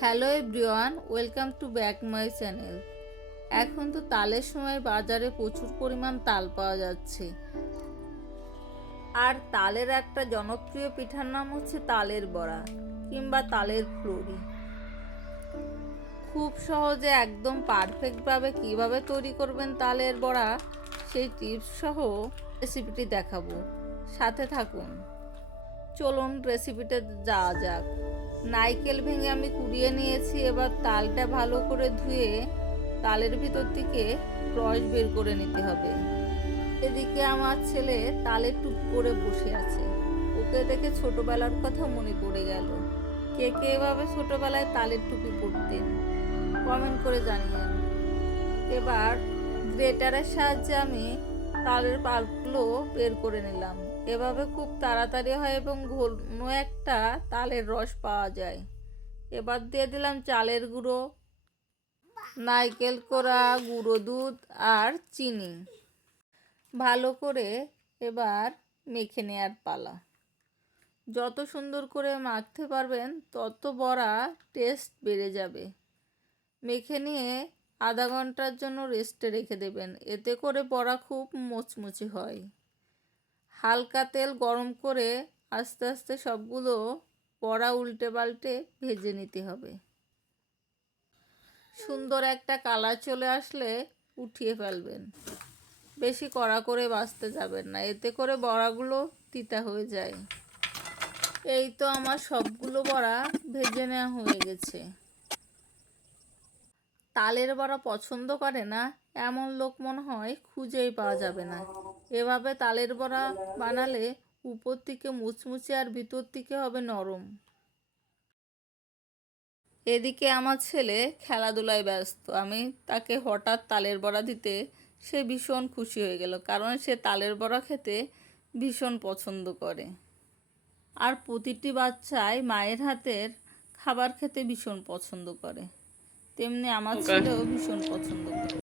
Hello everyone, welcome to back my channel. এখন তো তালের সময় বাজারে প্রচুর পরিমাণ তাল পাওয়া যাচ্ছে। আর তালের একটা জনপ্রিয় পিঠার নাম হচ্ছে তালের বড়া কিংবা তালের ফুলুরি। খুব সহজে একদম পারফেক্টভাবে কিভাবে তৈরি করবেন তালের বড়া সেই টিপস সহ রেসিপিটি দেখাবো, সাথে থাকুন। চলুন রেসিপিতে যাওয়া যাক। নারকেল ভেঙে আমি কুড়িয়ে নিয়েছি। এবার তালটা ভালো করে ধুয়ে তালের ভিতর থেকে রস বের করে নিতে হবে। এদিকে আমার ছেলে তালের টুপ করে বসে আছে। ওকে দেখে ছোটবেলার কথা মনে পড়ে গেল। কে কে এভাবে ছোটবেলায় তালের টুপি পড়তেন কমেন্ট করে জানিয়েন। এবার গ্রেটারের সাহায্যে আমি তালের পাল্পগুলো বের করে নিলাম। এভাবে খুব তাড়াতাড়ি হয় এবং ঘন একটা তালের রস পাওয়া যায়। এবার দিয়ে দিলাম চালের গুঁড়ো, নারকেল কোড়া, গুঁড়ো দুধ আর চিনি। ভালো করে এবার মেখে নেওয়ার পালা। যত সুন্দর করে মাখতে পারবেন তত বড়া টেস্ট বেড়ে যাবে। মেখে নিয়ে আধা ঘন্টার জন্য রেস্টে রেখে দেবেন। এতে করে বড়া খুব মুচমুচে হয়। হালকা তেল গরম করে আস্তে আস্তে সবগুলো বড়া উল্টে পাল্টে ভেজে নিতে হবে। সুন্দর একটা কালার চলে আসলে উঠিয়ে ফেলবেন। বেশি কড়া করে ভাজতে যাবেন না, এতে করে বড়াগুলো তিতা হয়ে যায়। এই তো আমার সবগুলো বড়া ভেজে নেওয়া হয়ে গেছে। তালের বড়া পছন্দ করে না এমন লোক মনে হয় খুঁজেই পাওয়া যাবে না। এভাবে তালের বড়া বানালে উপর থেকে মুচমুচে আর ভিতর থেকে হবে নরম। এদিকে আমার ছেলে খেলাধুলায় ব্যস্ত। আমি তাকে হঠাৎ তালের বড়া দিতে সে ভীষণ খুশি হয়ে গেল, কারণ সে তালের বড়া খেতে ভীষণ পছন্দ করে। আর প্রতিটি বাচ্চাই মায়ের হাতের খাবার খেতে ভীষণ পছন্দ করে, তেমনি আমার ছেলেও ভীষণ পছন্দ করে।